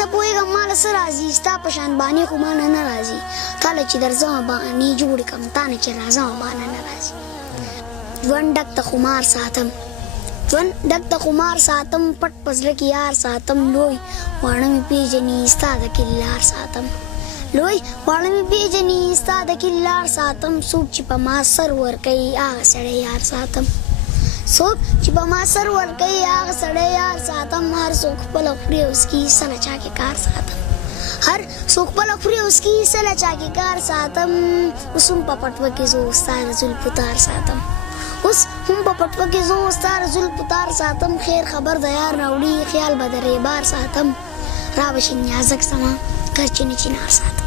زه پوهېږم ما له څه راځي ستا په شان بانې خو ما نه راځي تا له چې درځمه بانې جوړې کړم تا نه چې راځمه بانه نه راځي ژوند ډک د خمار ساتم ژوند ډک د خمار ساتم پټ په زړه کې یار ساتم لوی واړه مې پېژني ستا د کلي لار ساتم لوی واړه مې پېژني ستا د کلي لار ساتم څوک چې په ما سر ورکوي هغه سړی یار ساتم څوک چې په ما سر ورکوي هغه سړی یار ساتم هر څوک خپله خوري او څکي څه له چا کې کار ساتم هر څوک خپله خوري او څکي څه له چا کې کار ساتم اوس هم په پټوه کې زه ستا د زلفو تار ساتم اوس هم په پټوه کې زه ستا د زلفو تار ساتم خیر خبر د یار راوړي خیال به د ریبار ساتم را به شي نیازک زما کر چې نه چنار ساتم